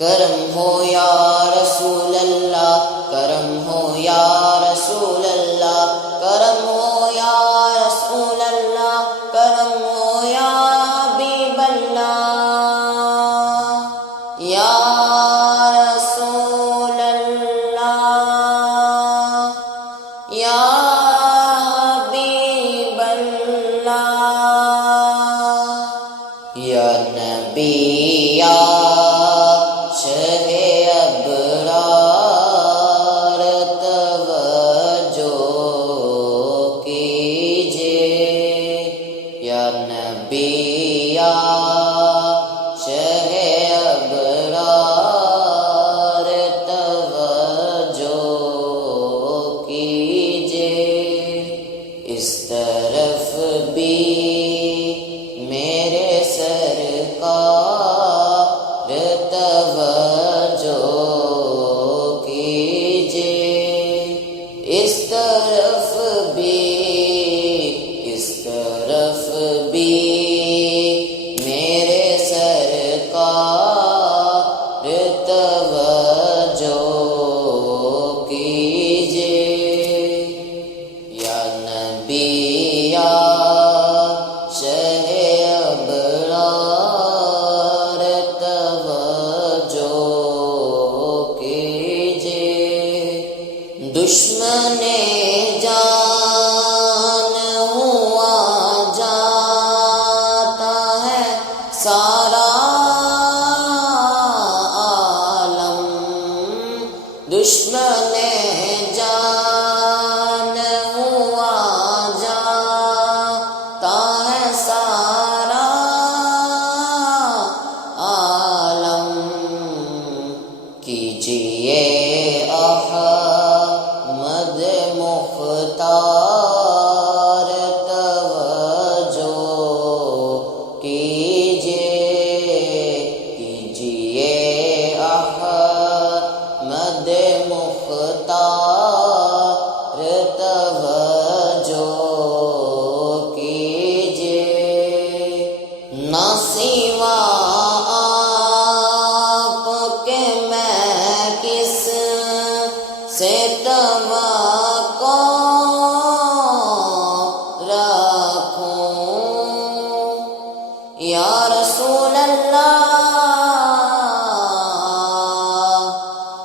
کرم ہو یا رسول اللہ، کرم ہو یا رسول اللہ، کرم ہو یا رسول اللہ، کرم ہو یا حبیب اللہ، یا رسول اللہ، یا حبیب اللہ، یا نبی یا نبی یا شہ ابرار توجہ کیجئے، اس طرف بھی میرے سرکار توجہ کیجئے، اس طرف بھی میرے سرکار توجہ کیجئے، یا نبی یا شہ ابرار توجہ کیجئے، دشمن جان ہوا جاتا ہے سارا عالم، دشمن جان ہوا جاتا ہے سارا عالم، کیجئے احمد مختار توجہ کیجئے احمد مختار توجہ کیجئے، نہ سوا آپ کے میں کس سے توقع رکھوں، یا رسول اللہ،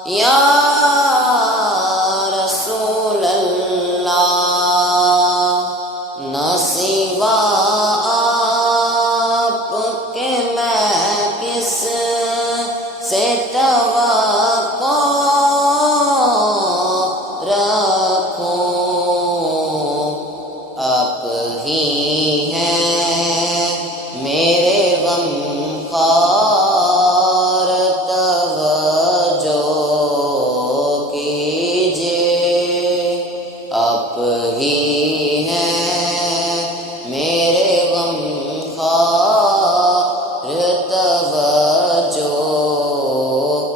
یا رسول اللہ، نہ سوا آپ کے میں کس سے توقع رکھوں، آپ ہی ہیں میرے غم خوار توجہ کیجئے، آپ ہی ہیں میرے غم خوار توجہ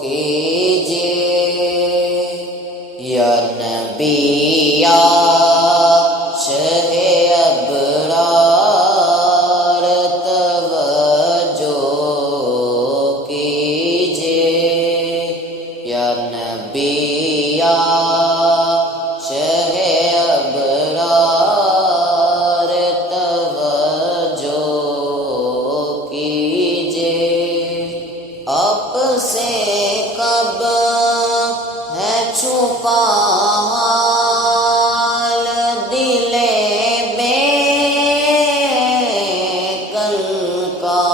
کیجئے، یا نبی یا شہ ابرار توجہ کیجئے، یا نبی یا شہ ابرار توجہ کیجئے، آپ سے کب ہے چھپا حال دل بے کل کا،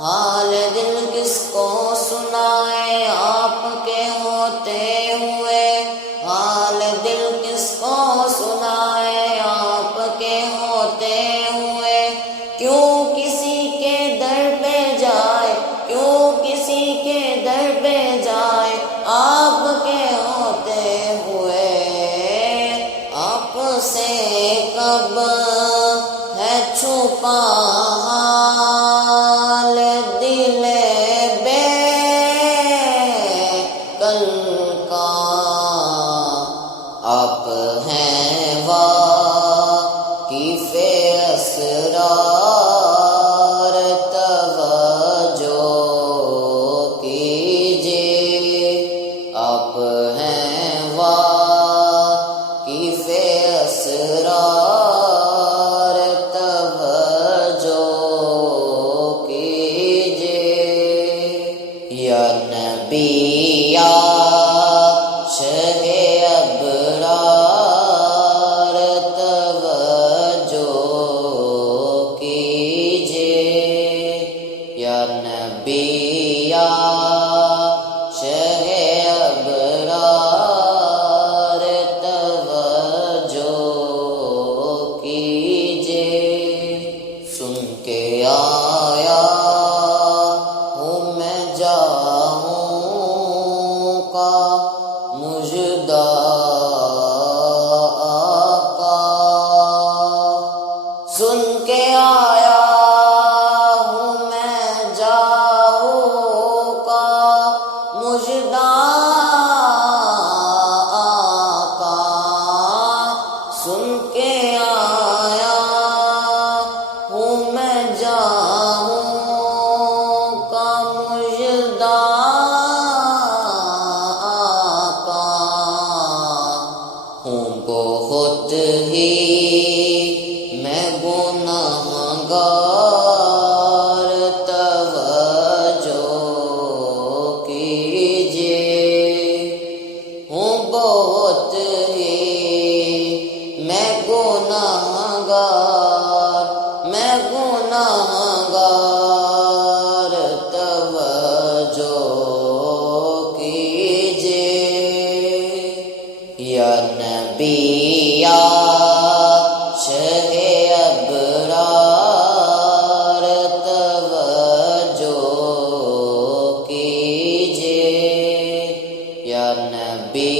حال دل کس کو سنائے آپ کے ہوتے ہوئے، حال دل کس کو سنائے آپ کے ہوتے ہوئے، کیوں کسی کے در پہ جائے، کیوں کسی کے در پہ جائے آپ کے ہوتے ہوئے، آپ سے کب ہے چھپا حال دل بے کل کا، آپ ہیں واقف اسرار توجہ یا نبی یا شہ ابرار توجہ کیجئے، یا نبی یا شہ ابرار توجہ کیجئے، سن کے آیا ہوں میں جاؤں کا مژدہ آقا، سن کے آیا ہوں میں جاؤں کا مژدہ آقا، سن کے آیا ہوں میں جاؤں کا مژدہ آقا، ہوں بہت ہی میں گنہگار توجہ کیجئے، ہوں بہت ہی میں گنہگار توجہ کیجئے، یا نبی یا شہ ابرار توجہ کیجئے، یا نبی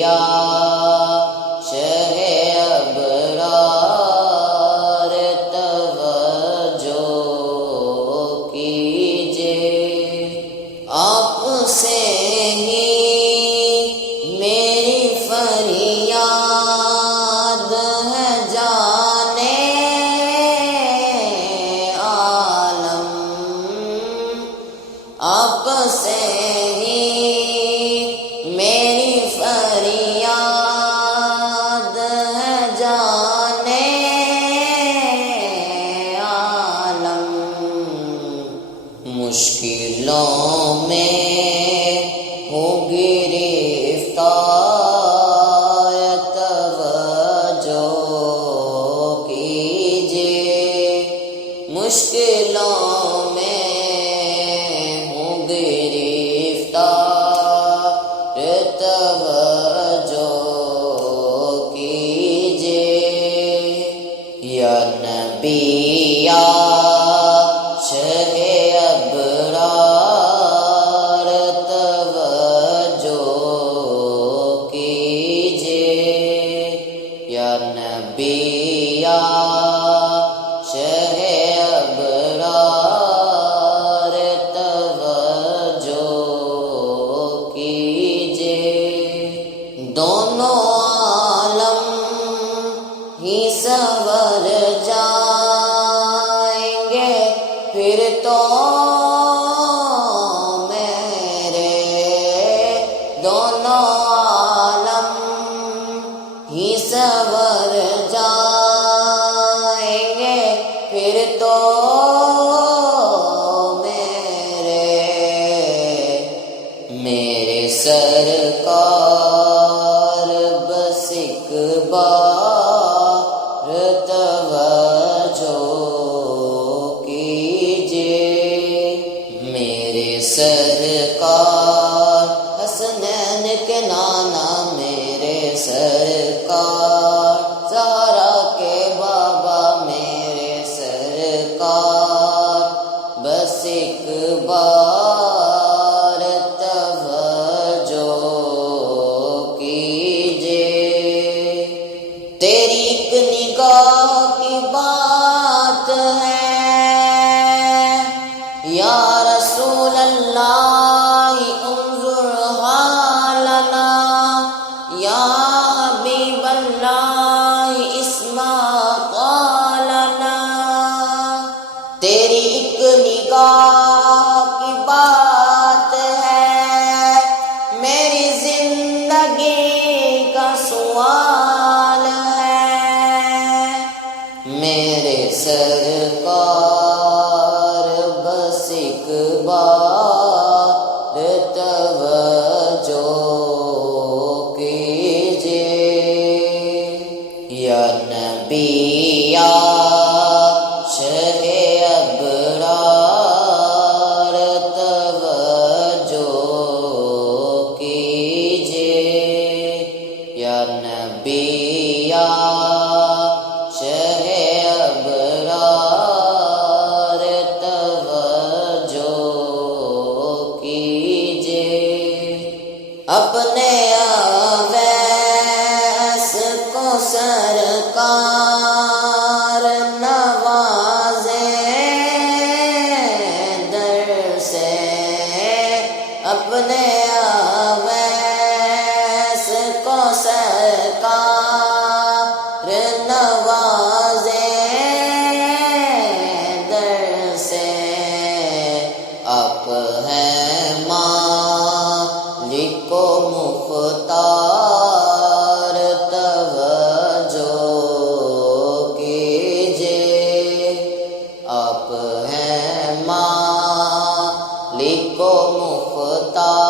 یا شہ ابرار توجہ کیجئے، آپ سے ہی میری فریاد ہے جانے عالم، آپ سے ہی میری فریاد ہے جانے عالم، مشکلوں میں ہو گرفتار توجہ کیجئے، مشکلوں میں ہو گرفتار توجہ کیجئے، یا نبی یا شہ ابرار توجہ کیجئے، یا نبی یا شہ ابرار توجہ کیجئے، دونوں عالم ہی سنور جائیں گے پھر تو میرے، دونوں عالم ہی سنور جائیں گے پھر تو میرے سرکار بس ایک بار توجہ کیجئے، میرے سرکار حسنین کے نانا، میرے سرکار زہرا کے بابا، میرے سرکار بس ایک بار توجہ کیجئے، تیری ایک نگاہ کی بات ہے یا رسول اللہ، انظر حالنا یا حبیب اللہ، اسمع قالنا، تیری ایک نگاہ کی بات ہے، میری زندگی کا سوال ہے، میرے سرکار بس ایک بار اپنے اویس کو سرکار نوازے در سے، اپنے اویس کو سرکار نوازے در سے، آپ ہے مالک و مختار توجہ کیجئے، آپ ہیں مالک و مختار